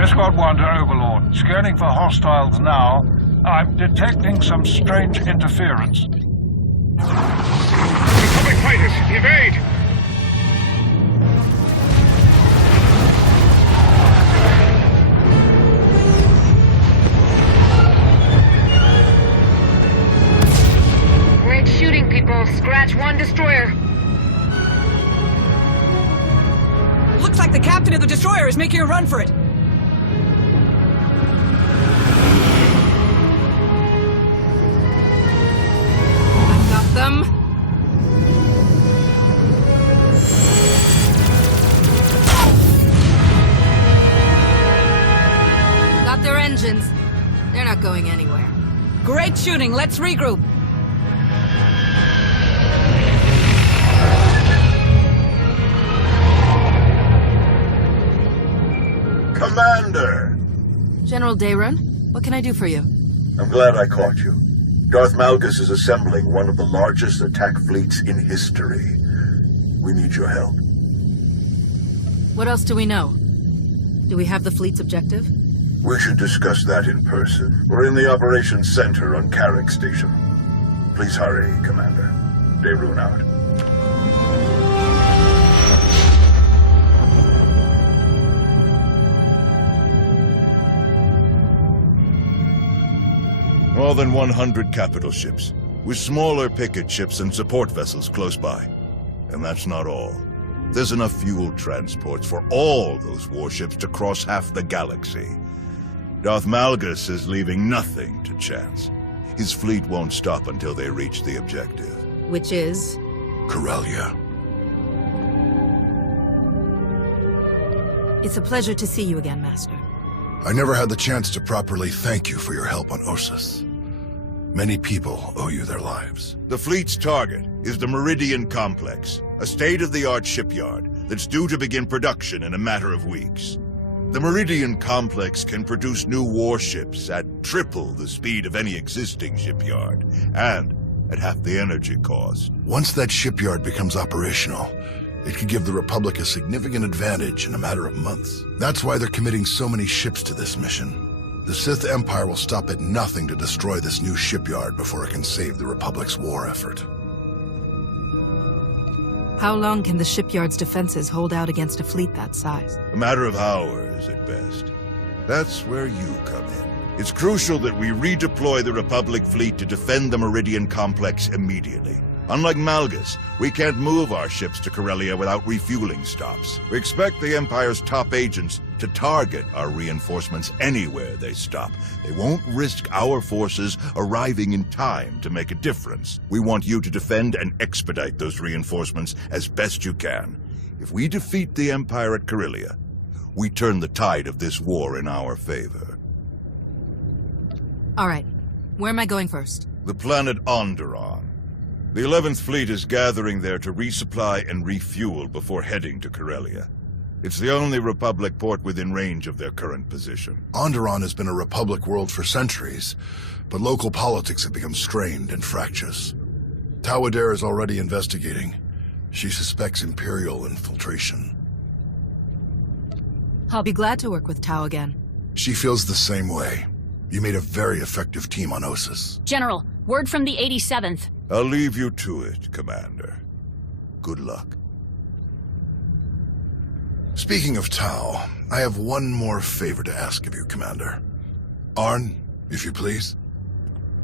Escort 1 to Overlord. Scanning for hostiles now. I'm detecting some strange interference. Republic fighters, evade! Great shooting, people. Scratch 1 destroyer. Looks like the captain of the destroyer is making a run for it. I got them. Got their engines. They're not going anywhere. Great shooting. Let's regroup. Commander! General Darun, what can I do for you? I'm glad I caught you. Darth Malgus is assembling one of the largest attack fleets in history. We need your help. What else do we know? Do we have the fleet's objective? We should discuss that in person. We're in the operations center on Carrick Station. Please hurry, Commander. Darun out. More than 100 capital ships, with smaller picket ships and support vessels close by. And that's not all. There's enough fuel transports for all those warships to cross half the galaxy. Darth Malgus is leaving nothing to chance. His fleet won't stop until they reach the objective. Which is? Corellia. It's a pleasure to see you again, Master. I never had the chance to properly thank you for your help on Ossus. Many people owe you their lives. The fleet's target is the Meridian Complex, a state-of-the-art shipyard that's due to begin production in a matter of weeks. The Meridian Complex can produce new warships at triple the speed of any existing shipyard, and at half the energy cost. Once that shipyard becomes operational, it could give the Republic a significant advantage in a matter of months. That's why they're committing so many ships to this mission. The Sith Empire will stop at nothing to destroy this new shipyard before it can save the Republic's war effort. How long can the shipyard's defenses hold out against a fleet that size? A matter of hours at best. That's where you come in. It's crucial that we redeploy the Republic fleet to defend the Meridian Complex immediately. Unlike Malgus, we can't move our ships to Corellia without refueling stops. We expect the Empire's top agents to target our reinforcements anywhere they stop. They won't risk our forces arriving in time to make a difference. We want you to defend and expedite those reinforcements as best you can. If we defeat the Empire at Corellia, we turn the tide of this war in our favor. All right. Where am I going first? The planet Onderon. The 11th Fleet is gathering there to resupply and refuel before heading to Corellia. It's the only Republic port within range of their current position. Onderon has been a Republic world for centuries, but local politics have become strained and fractious. Togehter is already investigating. She suspects Imperial infiltration. I'll be glad to work with Tau again. She feels the same way. You made a very effective team on Ossus. General, word from the 87th. I'll leave you to it, Commander. Good luck. Speaking of Tau, I have one more favor to ask of you, Commander. Arn, if you please.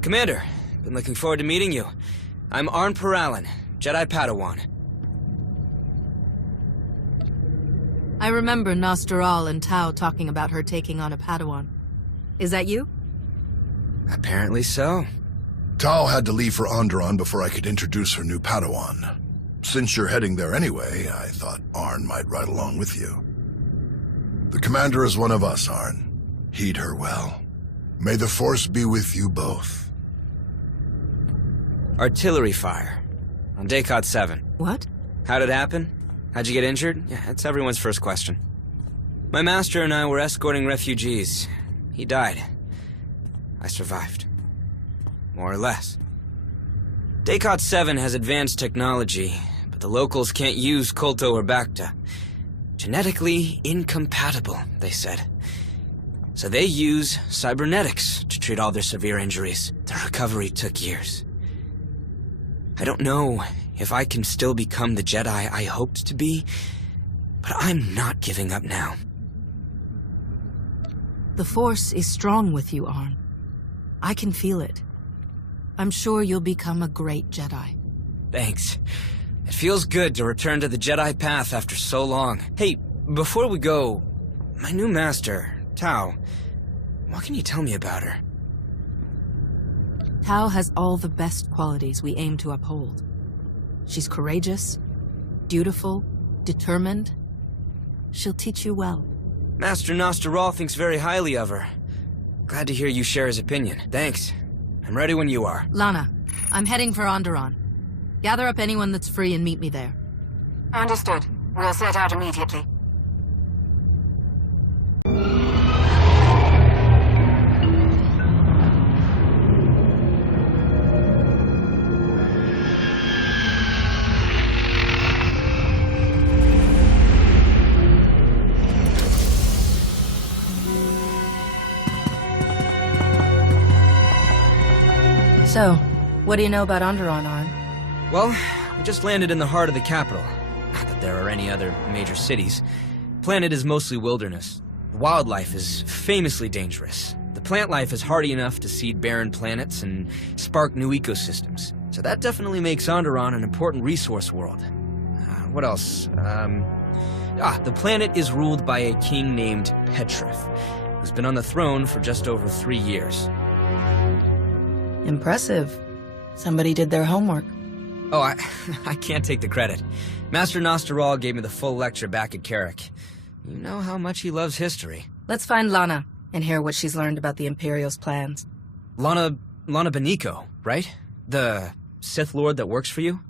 Commander, been looking forward to meeting you. I'm Arn Paralan, Jedi Padawan. I remember Nostaral and Tau talking about her taking on a Padawan. Is that you? Apparently so. Tau had to leave for Onderon before I could introduce her new Padawan. Since you're heading there anyway, I thought Arn might ride along with you. The Commander is one of us, Arn. Heed her well. May the Force be with you both. Artillery fire. On Daycot 7. What? How'd it happen? How'd you get injured? Yeah, that's everyone's first question. My master and I were escorting refugees. He died. I survived. More or less. Daycot 7 has advanced technology, but the locals can't use Kolto or Bacta. Genetically incompatible, they said. So they use cybernetics to treat all their severe injuries. The recovery took years. I don't know if I can still become the Jedi I hoped to be, but I'm not giving up now. The Force is strong with you, Arn. I can feel it. I'm sure you'll become a great Jedi. Thanks. It feels good to return to the Jedi path after so long. Hey, before we go, my new master, Tao, what can you tell me about her? Tao has all the best qualities we aim to uphold. She's courageous, dutiful, determined. She'll teach you well. Master Nostaral thinks very highly of her. Glad to hear you share his opinion. Thanks. I'm ready when you are. Lana, I'm heading for Onderon. Gather up anyone that's free and meet me there. Understood. We'll set out immediately. So, what do you know about Onderon, Arn? Well, we just landed in the heart of the capital. Not that there are any other major cities. The planet is mostly wilderness. The wildlife is famously dangerous. The plant life is hardy enough to seed barren planets and spark new ecosystems. So that definitely makes Onderon an important resource world. What else? The planet is ruled by a king named Petrith, who's been on the throne for just over 3 years. Impressive. Somebody did their homework. Oh, I can't take the credit. Master Nostaral gave me the full lecture back at Carrick. You know how much he loves history. Let's find Lana and hear what she's learned about the Imperial's plans. Lana Beniko, right? The Sith Lord that works for you?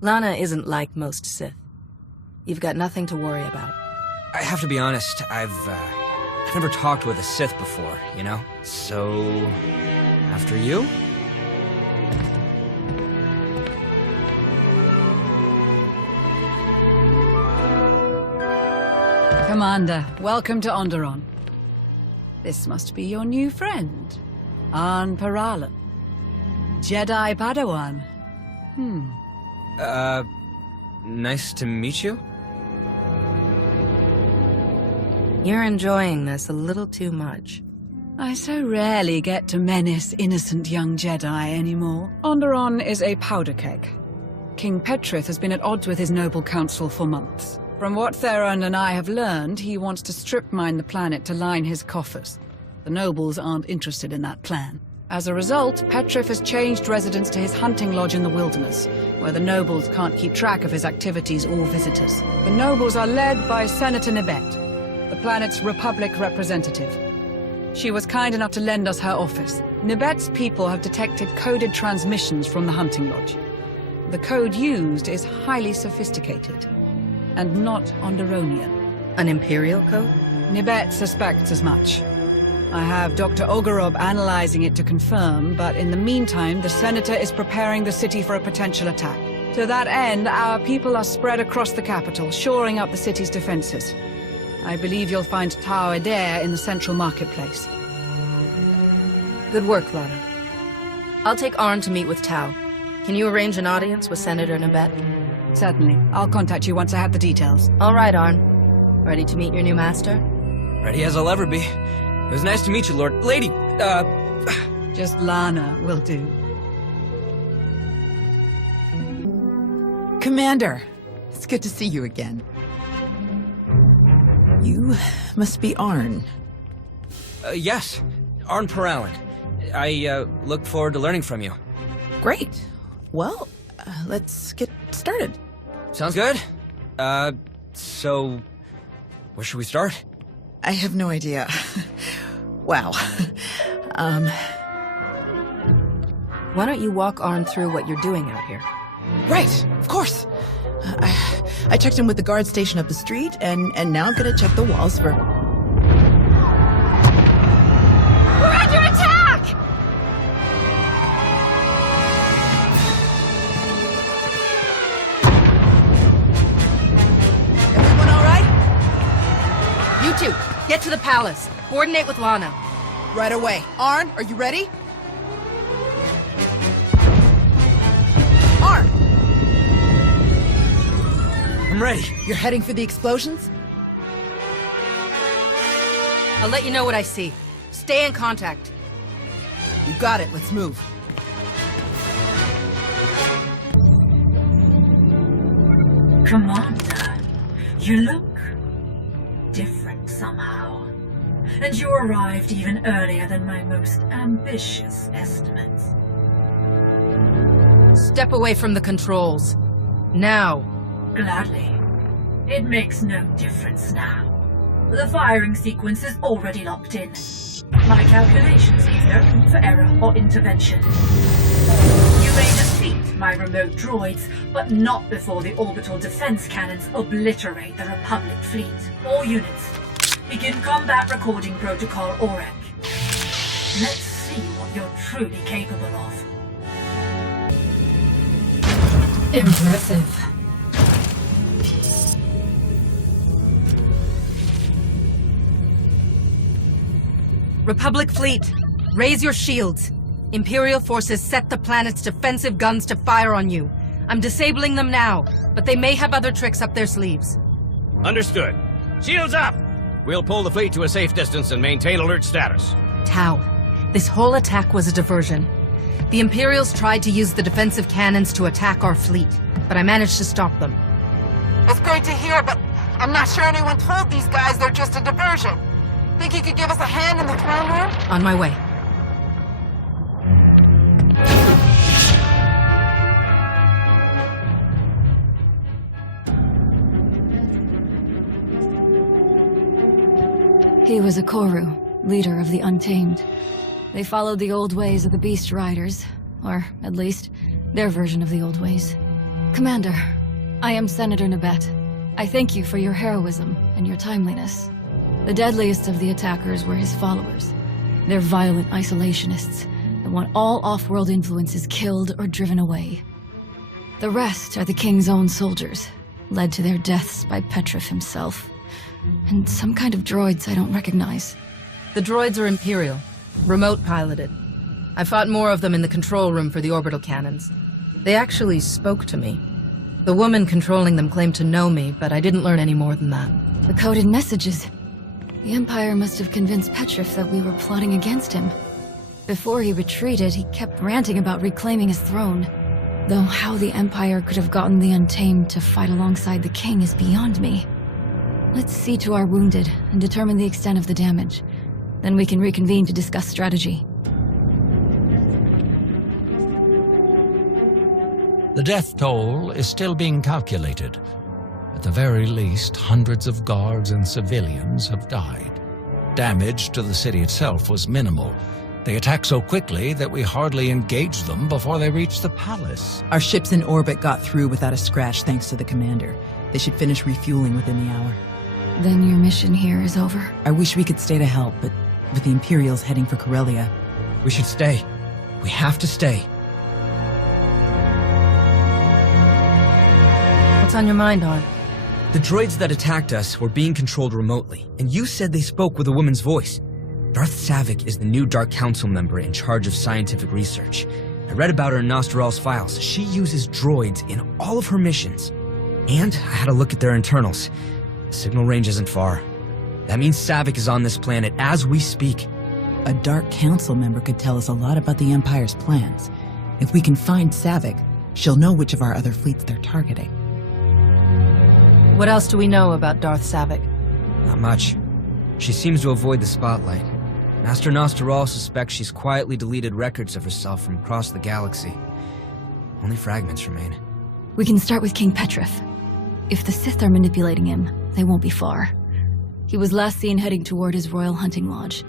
Lana isn't like most Sith. You've got nothing to worry about. I have to be honest, I've never talked with a Sith before, you know? So, after you? Commander, welcome to Onderon. This must be your new friend, Arn Paralan. Jedi Padawan. Nice to meet you? You're enjoying this a little too much. I so rarely get to menace innocent young Jedi anymore. Onderon is a powder keg. King Petrith has been at odds with his noble council for months. From what Theron and I have learned, he wants to strip mine the planet to line his coffers. The nobles aren't interested in that plan. As a result, Petrith has changed residence to his hunting lodge in the wilderness, where the nobles can't keep track of his activities or visitors. The nobles are led by Senator Nibet, the planet's Republic representative. She was kind enough to lend us her office. Nibet's people have detected coded transmissions from the hunting lodge. The code used is highly sophisticated, and not Onderonian. An Imperial code? Nibet suspects as much. I have Dr. Ogorob analyzing it to confirm, but in the meantime, the Senator is preparing the city for a potential attack. To that end, our people are spread across the capital, shoring up the city's defenses. I believe you'll find Tao Adair in the central marketplace. Good work, Lana. I'll take Arn to meet with Tao. Can you arrange an audience with Senator Nibet? Certainly. I'll contact you once I have the details. All right, Arn. Ready to meet your new master? Ready as I'll ever be. It was nice to meet you, Lord. Lady, Just Lana will do. Commander, it's good to see you again. You must be Arn. Yes. Arn Paralan. I look forward to learning from you. Great. Well, let's get started. Sounds good. So, where should we start? I have no idea. Wow. Why don't you walk Arn through what you're doing out here? Right, of course. I checked in with the guard station up the street, and now I'm gonna check the walls for... We're under attack! Everyone all right? You two, get to the palace. Coordinate with Lana. Right away. Arn, are you ready? Arn! I'm ready. You're heading for the explosions? I'll let you know what I see. Stay in contact. You got it. Let's move. Commander, you look different somehow. And you arrived even earlier than my most ambitious estimates. Step away from the controls. Now. Gladly. It makes no difference now. The firing sequence is already locked in. My calculations leave no room for error or intervention. You may defeat my remote droids, but not before the orbital defense cannons obliterate the Republic fleet. All units, begin combat recording protocol OREC. Let's see what you're truly capable of. Impressive. Republic fleet, raise your shields. Imperial forces set the planet's defensive guns to fire on you. I'm disabling them now, but they may have other tricks up their sleeves. Understood. Shields up! We'll pull the fleet to a safe distance and maintain alert status. Tau, this whole attack was a diversion. The Imperials tried to use the defensive cannons to attack our fleet, but I managed to stop them. That's great to hear, but I'm not sure anyone told these guys they're just a diversion. Think you could give us a hand in the command room? On my way. He was a Koru, leader of the Untamed. They followed the old ways of the Beast Riders, or at least, their version of the old ways. Commander, I am Senator Nabet. I thank you for your heroism and your timeliness. The deadliest of the attackers were his followers. They're violent isolationists that want all off-world influences killed or driven away. The rest are the King's own soldiers, led to their deaths by Petrif himself. And some kind of droids I don't recognize. The droids are Imperial, remote-piloted. I fought more of them in the control room for the orbital cannons. They actually spoke to me. The woman controlling them claimed to know me, but I didn't learn any more than that. The coded messages. The Empire must have convinced Petrif that we were plotting against him. Before he retreated, he kept ranting about reclaiming his throne. Though how the Empire could have gotten the Untamed to fight alongside the King is beyond me. Let's see to our wounded and determine the extent of the damage. Then we can reconvene to discuss strategy. The death toll is still being calculated. At the very least, hundreds of guards and civilians have died. Damage to the city itself was minimal. They attacked so quickly that we hardly engaged them before they reached the palace. Our ships in orbit got through without a scratch thanks to the commander. They should finish refueling within the hour. Then your mission here is over? I wish we could stay to help, but with the Imperials heading for Corellia... We should stay. We have to stay. What's on your mind, Arn? The droids that attacked us were being controlled remotely, and you said they spoke with a woman's voice. Darth Saavik is the new Dark Council member in charge of scientific research. I read about her in Nostral's files. She uses droids in all of her missions. And I had a look at their internals. The signal range isn't far. That means Saavik is on this planet as we speak. A Dark Council member could tell us a lot about the Empire's plans. If we can find Saavik, she'll know which of our other fleets they're targeting. What else do we know about Darth Saavik? Not much. She seems to avoid the spotlight. Master Nostral suspects she's quietly deleted records of herself from across the galaxy. Only fragments remain. We can start with King Petrif. If the Sith are manipulating him, they won't be far. He was last seen heading toward his royal hunting lodge.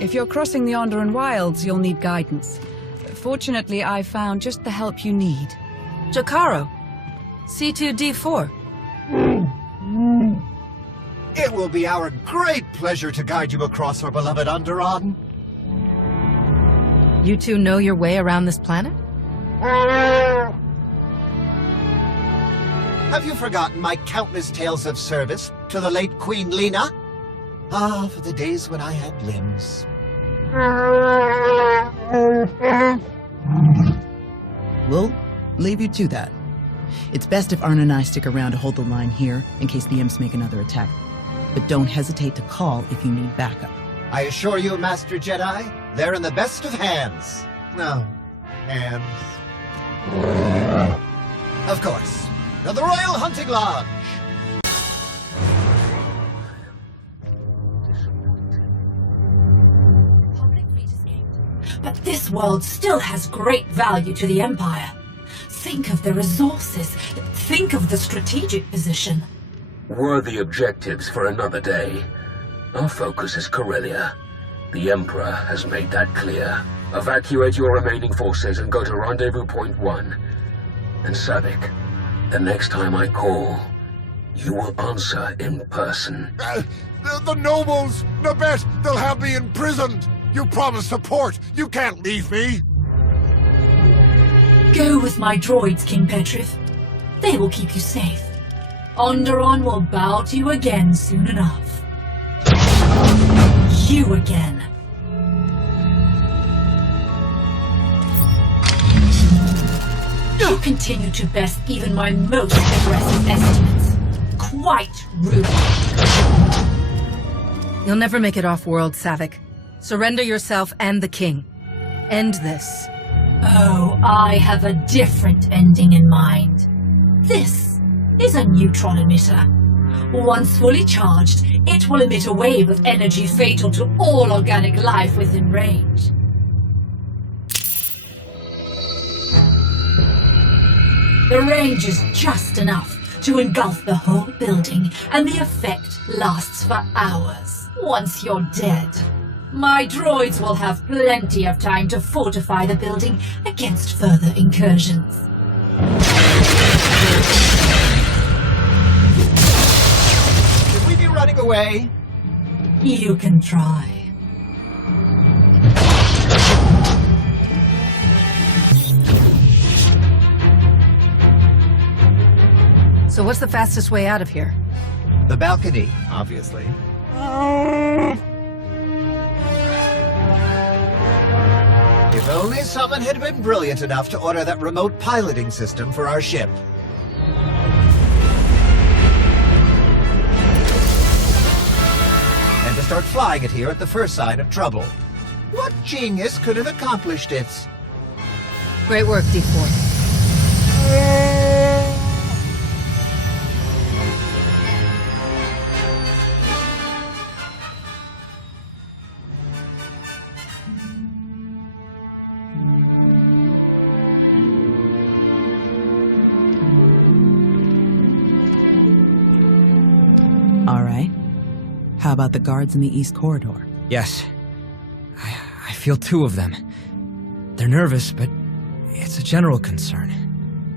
If you're crossing the Onderon wilds, you'll need guidance. Fortunately, I found just the help you need. Jakaro, C2D4. It will be our great pleasure to guide you across our beloved Onderon. You two know your way around this planet? Have you forgotten my countless tales of service to the late Queen Lina? Ah, for the days when I had limbs. We'll leave you to that. It's best if Arn and I stick around to hold the line here in case the Imps make another attack. But don't hesitate to call if you need backup. I assure you, Master Jedi, they're in the best of hands. No, hands. Of course. Now the Royal Hunting Lodge. But this world still has great value to the Empire. Think of the resources. Think of the strategic position. Worthy objectives for another day. Our focus is Corellia. The Emperor has made that clear. Evacuate your remaining forces and go to Rendezvous Point 1. And Saavik, the next time I call, you will answer in person. The nobles! Nabet, they'll have me imprisoned! You promised support! You can't leave me! Go with my droids, King Petrith. They will keep you safe. Onderon will bow to you again soon enough. You again. You continue to best even my most aggressive estimates. Quite rude. You'll never make it off-world, Saavik. Surrender yourself and the king. End this. Oh, I have a different ending in mind. This is a neutron emitter. Once fully charged, it will emit a wave of energy fatal to all organic life within range. The range is just enough to engulf the whole building, and the effect lasts for hours. Once you're dead, my droids will have plenty of time to fortify the building against further incursions. Should we be running away? You can try. So what's the fastest way out of here? The balcony, obviously. If only someone had been brilliant enough to order that remote piloting system for our ship. And to start flying it here at the first sign of trouble. What genius could have accomplished it? Great work, D4. All right. How about the guards in the East Corridor? Yes. I feel two of them. They're nervous, but it's a general concern.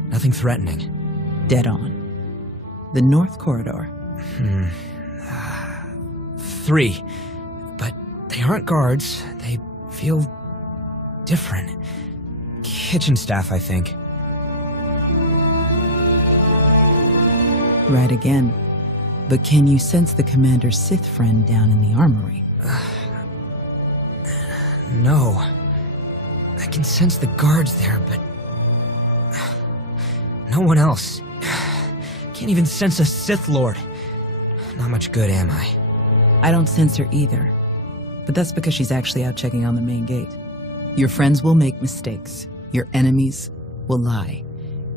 Nothing threatening. Dead on. The North Corridor? 3. But they aren't guards. They feel different. Kitchen staff, I think. Right again. But can you sense the Commander's Sith friend down in the armory? No. I can sense the guards there, but no one else. Can't even sense a Sith Lord. Not much good, am I? I don't sense her either. But that's because she's actually out checking on the main gate. Your friends will make mistakes. Your enemies will lie.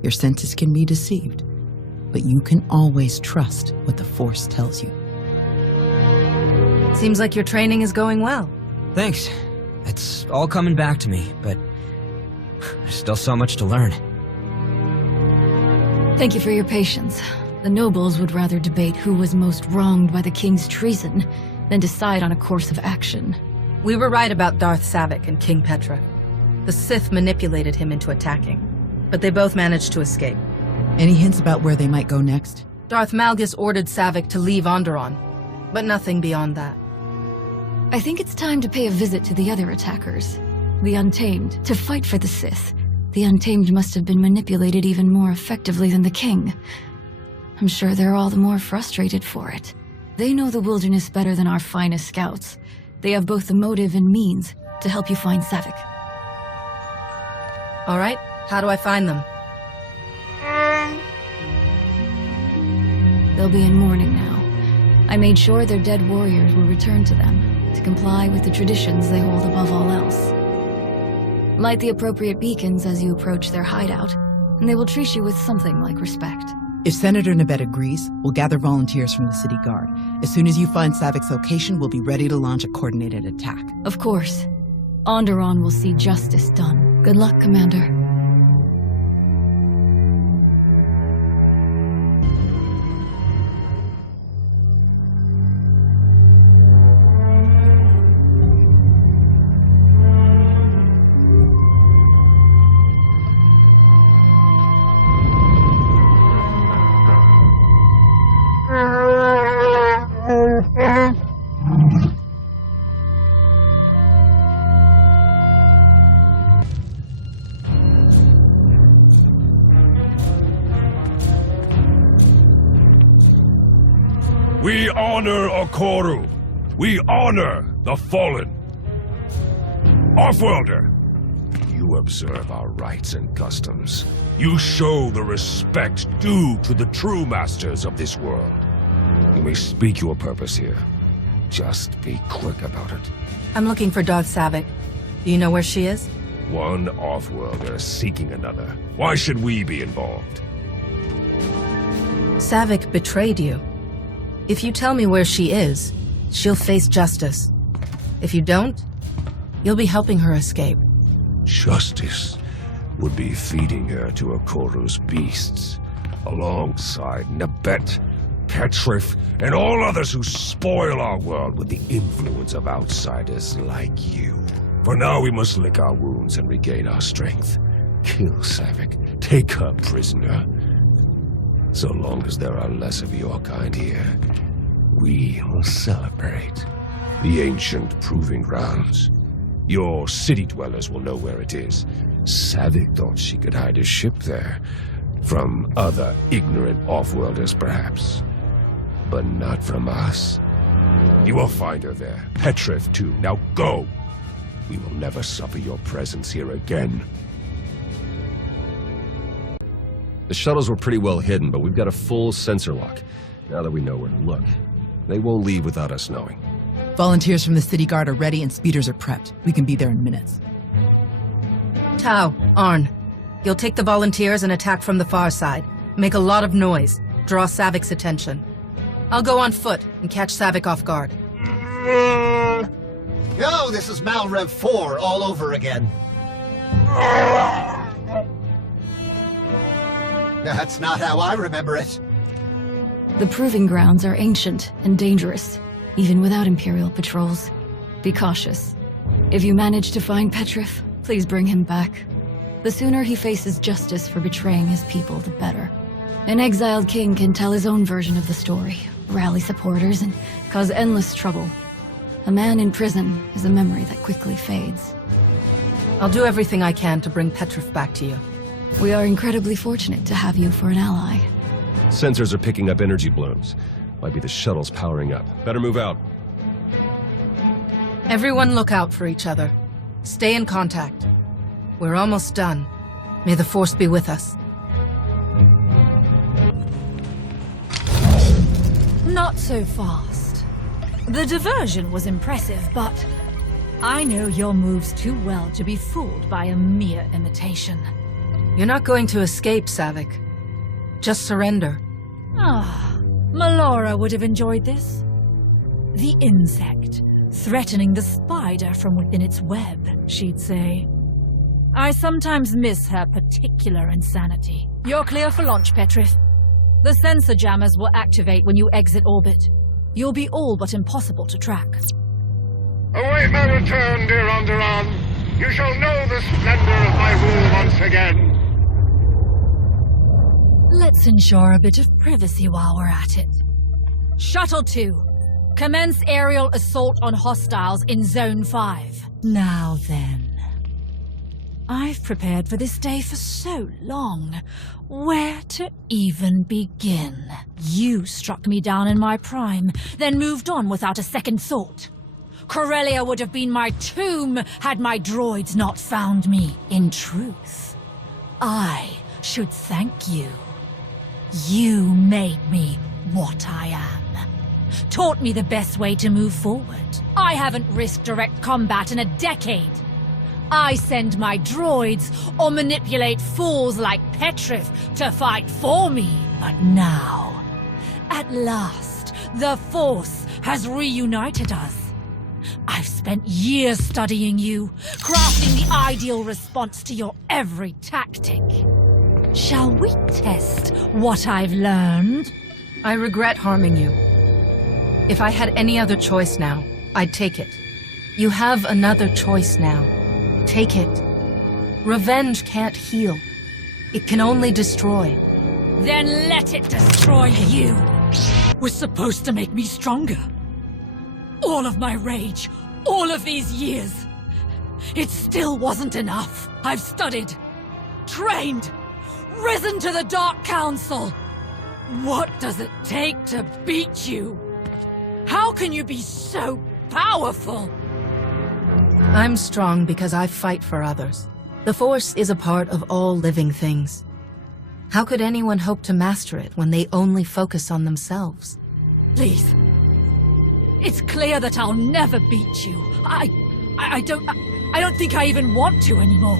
Your senses can be deceived. But you can always trust what the Force tells you. Seems like your training is going well. Thanks. It's all coming back to me, but there's still so much to learn. Thank you for your patience. The nobles would rather debate who was most wronged by the king's treason than decide on a course of action. We were right about Darth Saavik and King Petra. The Sith manipulated him into attacking, but they both managed to escape. Any hints about where they might go next? Darth Malgus ordered Saavik to leave Onderon, but nothing beyond that. I think it's time to pay a visit to the other attackers. The Untamed, to fight for the Sith. The Untamed must have been manipulated even more effectively than the King. I'm sure they're all the more frustrated for it. They know the wilderness better than our finest scouts. They have both the motive and means to help you find Saavik. All right, how do I find them? They'll be in mourning now. I made sure their dead warriors were returned to them, to comply with the traditions they hold above all else. Light the appropriate beacons as you approach their hideout, and they will treat you with something like respect. If Senator Nabet agrees, we'll gather volunteers from the city guard. As soon as you find Saavik's location, we'll be ready to launch a coordinated attack. Of course. Onderon will see justice done. Good luck, Commander. We honor Okoru. We honor the fallen. Offworlder, you observe our rites and customs. You show the respect due to the true masters of this world. You may speak your purpose here. Just be quick about it. I'm looking for Darth Saavik. Do you know where she is? One offworlder seeking another. Why should we be involved? Saavik betrayed you. If you tell me where she is, she'll face justice. If you don't, you'll be helping her escape. Justice would be feeding her to Okoru's beasts, alongside Nabet, Petrif, and all others who spoil our world with the influence of outsiders like you. For now, we must lick our wounds and regain our strength. Kill Saavik, take her prisoner. So long as there are less of your kind here, we will celebrate. The ancient proving grounds. Your city dwellers will know where it is. Saavik thought she could hide a ship there. From other ignorant offworlders, perhaps. But not from us. You will find her there. Petrif, too. Now go! We will never suffer your presence here again. The shuttles were pretty well hidden, but we've got a full sensor lock. Now that we know where to look, they won't leave without us knowing. Volunteers from the city guard are ready and speeders are prepped. We can be there in minutes. Tau, Arn, you'll take the volunteers and attack from the far side. Make a lot of noise. Draw Saavik's attention. I'll go on foot and catch Saavik off guard. Oh, this is Malrev 4 all over again. That's not how I remember it. The proving grounds are ancient and dangerous, even without Imperial patrols. Be cautious. If you manage to find Petrif, please bring him back. The sooner he faces justice for betraying his people, the better. An exiled king can tell his own version of the story, rally supporters, and cause endless trouble. A man in prison is a memory that quickly fades. I'll do everything I can to bring Petrif back to you. We are incredibly fortunate to have you for an ally. Sensors are picking up energy blooms. Might be the shuttles powering up. Better move out. Everyone look out for each other. Stay in contact. We're almost done. May the Force be with us. Not so fast. The diversion was impressive, but I know your moves too well to be fooled by a mere imitation. You're not going to escape, Saavik. Just surrender. Ah, Melora would have enjoyed this. The insect, threatening the spider from within its web, she'd say. I sometimes miss her particular insanity. You're clear for launch, Petrif. The sensor jammers will activate when you exit orbit. You'll be all but impossible to track. Await my return, dear Onderon. You shall know the splendor of my rule once again. Let's ensure a bit of privacy while we're at it. Shuttle 2, commence aerial assault on hostiles in Zone 5. Now then, I've prepared for this day for so long. Where to even begin? You struck me down in my prime, then moved on without a second thought. Corellia would have been my tomb had my droids not found me. In truth, I should thank you. You made me what I am. Taught me the best way to move forward. I haven't risked direct combat in a decade. I send my droids or manipulate fools like Petrif to fight for me. But now, at last, the Force has reunited us. I've spent years studying you, crafting the ideal response to your every tactic. Shall we test what I've learned? I regret harming you. If I had any other choice now, I'd take it. You have another choice now. Take it. Revenge can't heal. It can only destroy. Then let it destroy you. Was supposed to make me stronger. All of my rage, all of these years. It still wasn't enough. I've studied, trained, risen to the Dark Council. What does it take to beat you? How can you be so powerful? I'm strong because I fight for others. The Force is a part of all living things. How could anyone hope to master it when they only focus on themselves? Please. It's clear that I'll never beat you. I don't think I even want to anymore.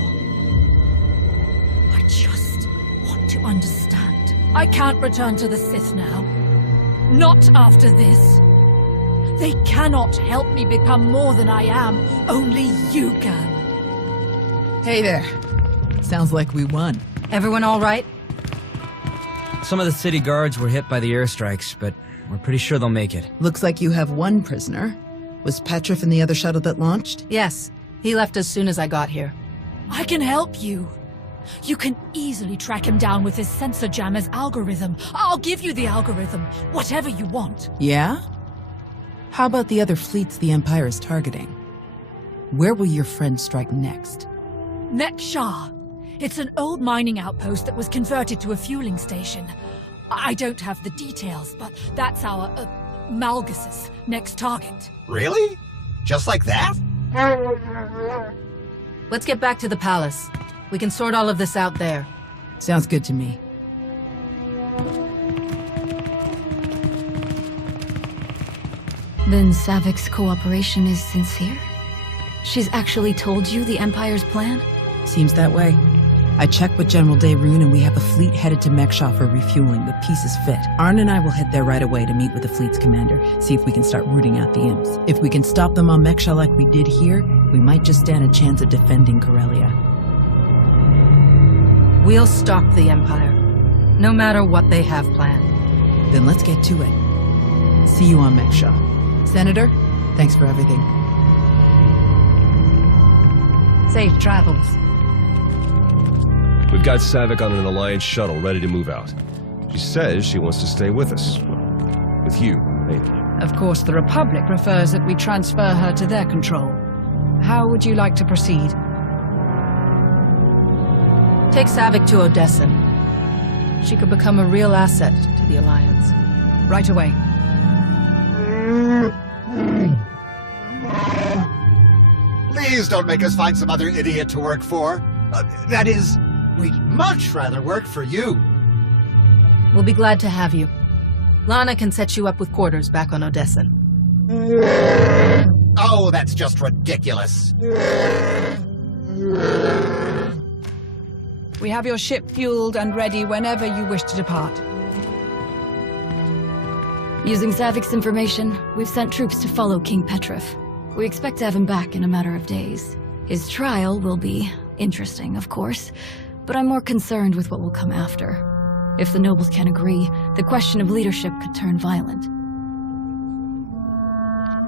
I just want to understand. I can't return to the Sith now. Not after this. They cannot help me become more than I am. Only you can. Hey there. Sounds like we won. Everyone all right? Some of the city guards were hit by the airstrikes, but we're pretty sure they'll make it. Looks like you have one prisoner. Was Petrif in the other shuttle that launched? Yes. He left as soon as I got here. I can help you. You can easily track him down with his sensor jammer's algorithm. I'll give you the algorithm, whatever you want. Yeah? How about the other fleets the Empire is targeting? Where will your friend strike next? Mek-Shah. It's an old mining outpost that was converted to a fueling station. I don't have the details, but that's our, Malgus's next target. Really? Just like that? Let's get back to the palace. We can sort all of this out there. Sounds good to me. Then Saavik's cooperation is sincere? She's actually told you the Empire's plan? Seems that way. I checked with General Daerun and we have a fleet headed to Mek-Shah for refueling. The pieces fit. Arn and I will head there right away to meet with the fleet's commander, see if we can start rooting out the imps. If we can stop them on Mek-Shah like we did here, we might just stand a chance at defending Corellia. We'll stop the Empire, no matter what they have planned. Then let's get to it. See you on Mek-Shah. Senator, thanks for everything. Safe travels. We've got Saavik on an Alliance shuttle ready to move out. She says she wants to stay with us. With you, maybe. Of course, the Republic prefers that we transfer her to their control. How would you like to proceed? Take Saavik to Odessan. She could become a real asset to the Alliance. Right away. Please don't make us find some other idiot to work for. That is, we'd much rather work for you. We'll be glad to have you. Lana can set you up with quarters back on Odessan. Oh, that's just ridiculous. We have your ship fueled and ready whenever you wish to depart. Using Saavik's information, we've sent troops to follow King Petrif. We expect to have him back in a matter of days. His trial will be interesting, of course, but I'm more concerned with what will come after. If the nobles can agree, the question of leadership could turn violent.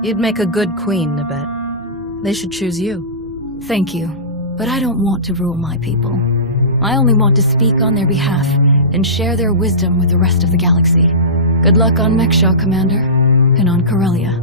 You'd make a good queen, Nabet. They should choose you. Thank you, but I don't want to rule my people. I only want to speak on their behalf and share their wisdom with the rest of the galaxy. Good luck on Mek-Shah, Commander, and on Corellia.